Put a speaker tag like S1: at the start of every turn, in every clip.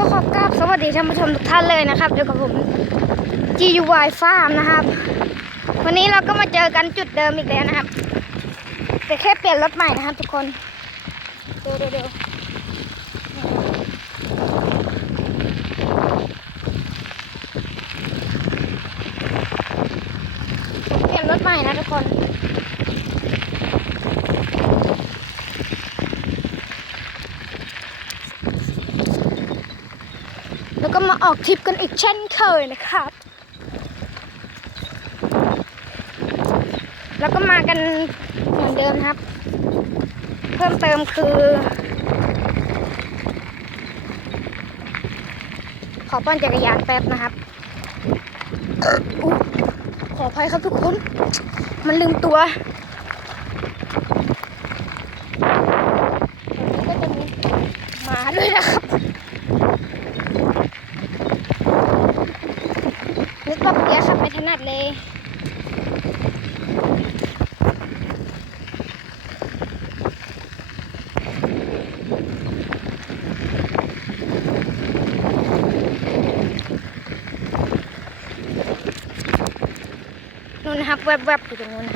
S1: ก็ขอกราบสวัสดีท่านผู้ชมทุกท่านเลยนะครับอยู่กับผม GUY Farm นะครับ วันนี้เราก็มาเจอกันจุดเดิมอีกแล้วนะครับ แต่แค่เปลี่ยนรถใหม่นะครับ ทุกคนเดี๋ยวเดี๋ยวเปลี่ยนรถใหม่นะทุกคน แล้วก็ มาออกทริปกันอีกเช่นเคยนะครับ แล้วก็มากันเหมือนเดิมครับ เพิ่มเติมคือ ขอป้อนจักรยานแป๊บนะครับอขออภัยครับทุกคน มันลืมตัวแล้วก็จะมีหมาด้วยนะครับ นึกว่าเมื่อกี้ขับไม่ถนัดเลย นู่นนะครับแวบๆอยู่ตรงนู้น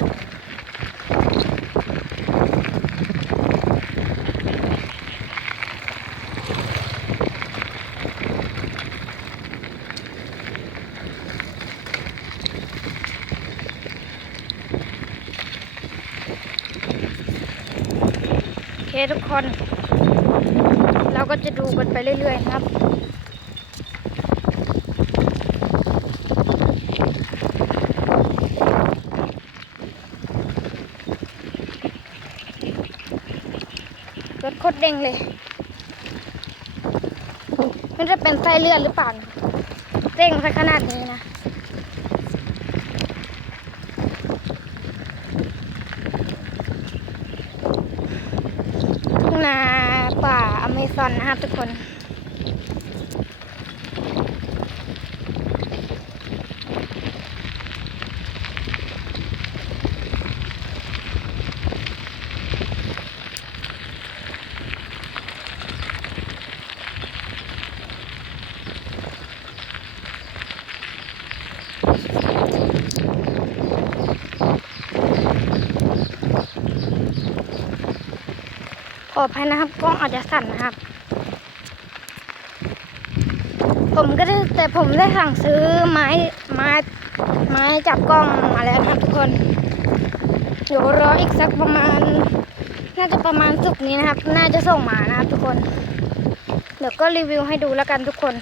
S1: โอเคทุกคน เราก็จะดูกันไปเรื่อยๆนะครับ รถโคตรเด้งเลย มันจะเป็นไส้เลือดหรือเปล่าเด้งซะขนาดนี้นะทุ่งนาป่าอเมซอนนะครับทุกคน ขออภัยนะครับกล้องอาจจะสั่นนะครับ ผมก็ได้แต่ผมได้สั่งซื้อไม้ไม้ไม้จับกล้องมาแล้วนะครับทุกคนเดี๋ยวรออีกสักประมาณ น่าจะประมาณสุกนี้นะครับ น่าจะส่งมานะครับทุกคน เดี๋ยวก็รีวิวให้ดูแล้วกันทุกคน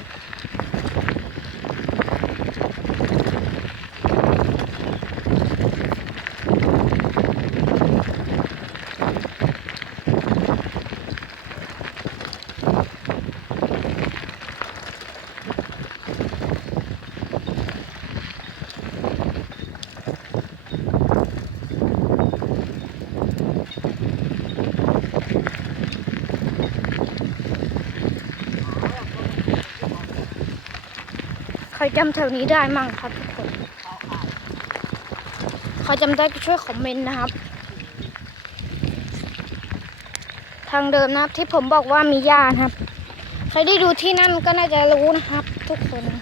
S1: รจำแถวนี้ได้มั่งครับทุกคนใครจำได้ก็ช่วยคอมเมนต์นะครับ ทางเดิมนะครับที่ผมบอกว่ามีหญ้านะครับ ใครได้ดูที่นั่นก็น่าจะรู้นะครับ ทุกคนน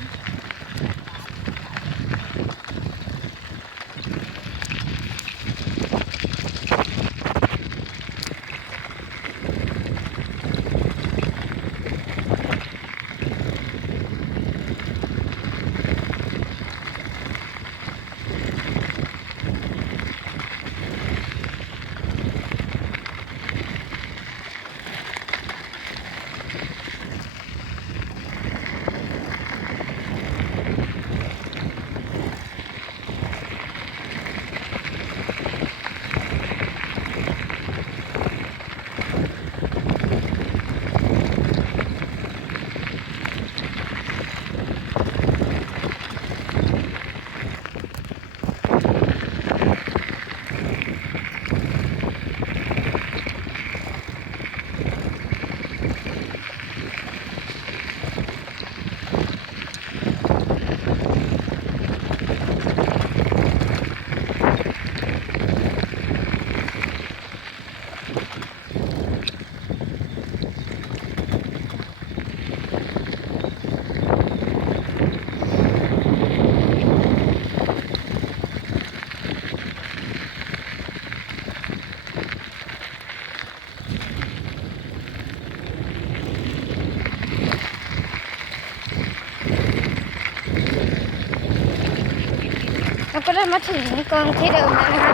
S1: ได้มาถึงกองที่เดิมแล้วนะคะ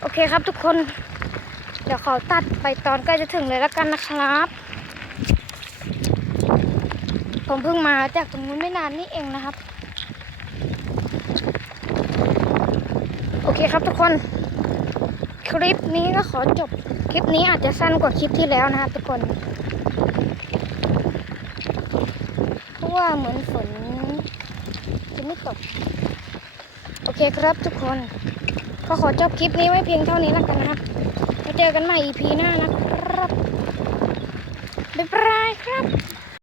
S1: โอเคครับทุกคน เดี๋ยวขอตัดไปตอนใกล้จะถึงเลยแล้วกันนะครับ ผมเพิ่งมาจากตรงนู้นไม่นานนี่เองนะครับ โอเคครับทุกคน คลิปนี้ก็ขอจบ คลิปนี้อาจจะสั้นกว่าคลิปที่แล้วนะครับทุกคน เพราะว่าเหมือนฝนจะไม่ตก โอเคครับทุกคน ก็ขอจบคลิปนี้ไว้เพียงเท่านี้แล้วกันนะครับมาเจอกันใหม่ EP หน้านะครับ บ๊ายบายครับ